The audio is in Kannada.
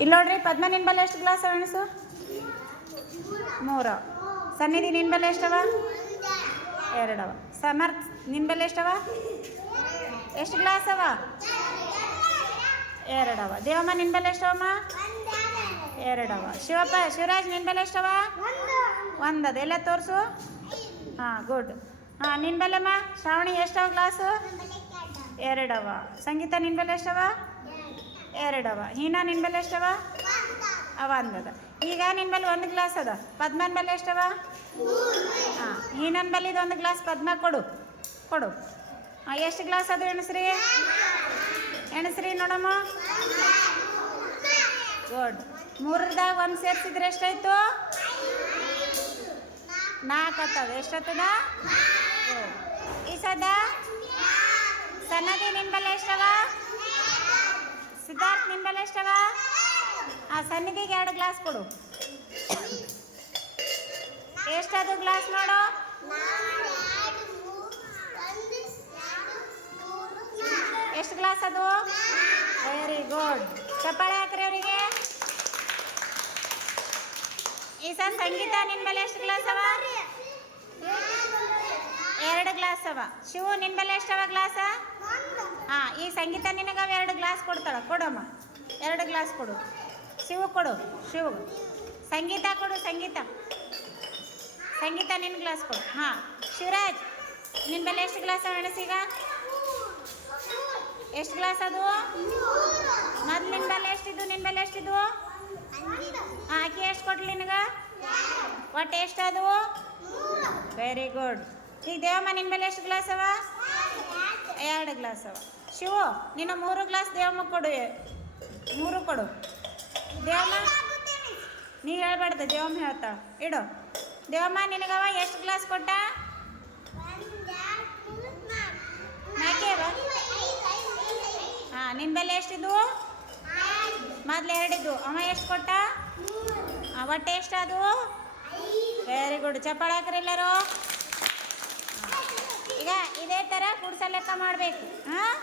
ಇಲ್ಲಿ ನೋಡ್ರಿ, ಪದ್ಮ, ನಿನ್ ಎಷ್ಟು ಗ್ಲಾಸ್ ಅವ ಎಣಸು ಮೂರು. ಸನ್ನಿಧಿ, ನಿನ್ ಬಲ್ಲ ಎಷ್ಟವ ಎರಡವ ಸಮರ್ಥ್, ನಿನ್ ಬಲ್ಲ ಎಷ್ಟವ ಎಷ್ಟು ಗ್ಲಾಸ್ ಅವ? ಎರಡವ ದೇವಮ್ಮ, ನಿನ್ ಬಲ್ಲ ಎಷ್ಟವಮ್ಮ ಎರಡವ ಶಿವಪ್ಪ, ಶಿವರಾಜ್, ನಿನ್ ಬಲ್ಲ ಎಷ್ಟವ ಒಂದದ. ಎಲ್ಲ ತೋರಿಸು? ಹಾಂ ಗುಡ್ ಹಾಂ, ನಿನ್ ಬಲ್ಲಮ್ಮ ಶ್ರಾವಣಿ ಎಷ್ಟವ ಗ್ಲಾಸು ಎರಡವ ಸಂಗೀತ, ನಿನ್ ಬಲ್ಲ ಎಷ್ಟವ ಎರಡವ. ಹೀನಾ ನಿನ್ ಬಲ್ಲಿ ಎಷ್ಟವ? ಅವ ಅಂದದ ಈಗ ನಿನ್ ಬಲ್ಲಿ ಒಂದು ಗ್ಲಾಸ್ ಅದ. ಪದ್ಮನ್ ಬಲ್ಲಿ ಎಷ್ಟವ? ಹಾಂ, ಹೀನನ್ ಬಲ್ಲಿದ ಒಂದು ಗ್ಲಾಸ್. ಪದ್ಮ ಕೊಡು. ಕೊಡು. ಹಾಂ ಎಷ್ಟು ಗ್ಲಾಸ್ ಅದು ಎಣಸ್ರಿ ಎಣಸ್ರಿ ನೋಡಮ್ಮ. ಗುಡ್ ಮೂರದಾಗ ಒಂದು ಸೇರಿಸಿದ್ರೆ ಎಷ್ಟಾಯ್ತು? ನಾಲ್ಕು ಆಗ್ತದೆ ಎಷ್ಟತ್ತದ? ಈ ಸದ? ಸನ್ನದಿ ನಿಂಬಲ್ಲ ಎಷ್ಟವ? ಸಿದ್ಧಾರ್ಥ್ ನಿಂಬೆಲ್ಲ ಎಷ್ಟವ? ಆ ಸನ್ನಿಧಿಗೆ ಎರಡು ಗ್ಲಾಸ್ ಕೊಡು. ಎಷ್ಟದು ಗ್ಲಾಸ್ ನೋಡು? ಎಷ್ಟು ಗ್ಲಾಸ್ ಅದು? ವೆರಿ ಗುಡ್ ಚಪ್ಪಾಳೆ ಹಾಕ್ರಿ ಅವರಿಗೆ. ಈ ಸಣ್ಣ ಸಂಗೀತ ನಿನ್ ಎಷ್ಟು ಗ್ಲಾಸ್ ಅವ? ಎರಡು ಗ್ಲಾಸ್ ಅವ. ಶಿವು ನಿನ್ ಮೇಲೆ ಎಷ್ಟವ ಗ್ಲಾಸ? ಹಾ ಈ ಸಂಗೀತ ನಿನಗವ ಎರಡು ಗ್ಲಾಸ್ ಕೊಡ್ತಾಳ, ಕೊಡಮ್ಮ. ಎರಡು ಗ್ಲಾಸ್ ಕೊಡು. ಶಿವ ಕೊಡು ಶಿವ ಸಂಗೀತ ಕೊಡು, ಸಂಗೀತ. ಸಂಗೀತ ನಿನ್ ಗ್ಲಾಸ್ ಕೊಡು. ಹಾ. ಶಿವರಾಜ್, ನಿನ್ ಮೇಲೆ ಎಷ್ಟು ಗ್ಲಾಸ್ ಅವ ಎಣಸೀಗ ಎಷ್ಟು ಗ್ಲಾಸ್ ಅದು? ಮೊದ್ಲು ನಿನ್ ಬೆಲೆ ಎಷ್ಟಿದ್ದು ನಿನ್ ಬೆಲೆ ಎಷ್ಟಿದ್ವು ಆಕೆ ಎಷ್ಟು ಕೊಡ್ಲಿ ನಿನಗ? ಒಟ್ಟು ಎಷ್ಟು ಅದು? ವೆರಿ ಗುಡ್ ಈಗ ದೇವಮ್ಮ ನಿನ್ ಮೇಲೆ ಎಷ್ಟು ಗ್ಲಾಸ್ ಅವ? ಎರಡು ಗ್ಲಾಸ್ ಅವ. ಶಿವು ನಿನ್ನ ಮೂರು ಗ್ಲಾಸ್ ದೇವಮ್ಮ ಕೊಡು. ಮೂರು ಕೊಡು. ದೇವಮ್ಮ ನೀ ಹೇಳ್ಬಾರ್ದು ದೇವಮ್ಮ ಹೇಳ್ತಾಳ. ಇಡು. ದೇವಮ್ಮ ನಿನಗವ ಎಷ್ಟು ಗ್ಲಾಸ್ ಕೊಟ್ಟ? ನಾಲ್ಕೇವ ಹಾಂ ಬೆಲೆ ಎಷ್ಟಿದ್ವು? ಮೊದ್ಲು ಎರಡಿದ್ವು. ಅವ ಎಷ್ಟು ಕೊಟ್ಟ? ಒಟ್ಟೆ ಒಟ್ಟು ಎಷ್ಟು ಅದು ವೆರಿ ಗುಡ್ ಚಪ್ಪಾಳೆ ಹಾಕ್ರಿ ಎಲ್ಲರೂ. ಇದೇ ಥರ ಕುಡ್ಸ ಲೆಕ್ಕ ಮಾಡಬೇಕು ಹಾಂ?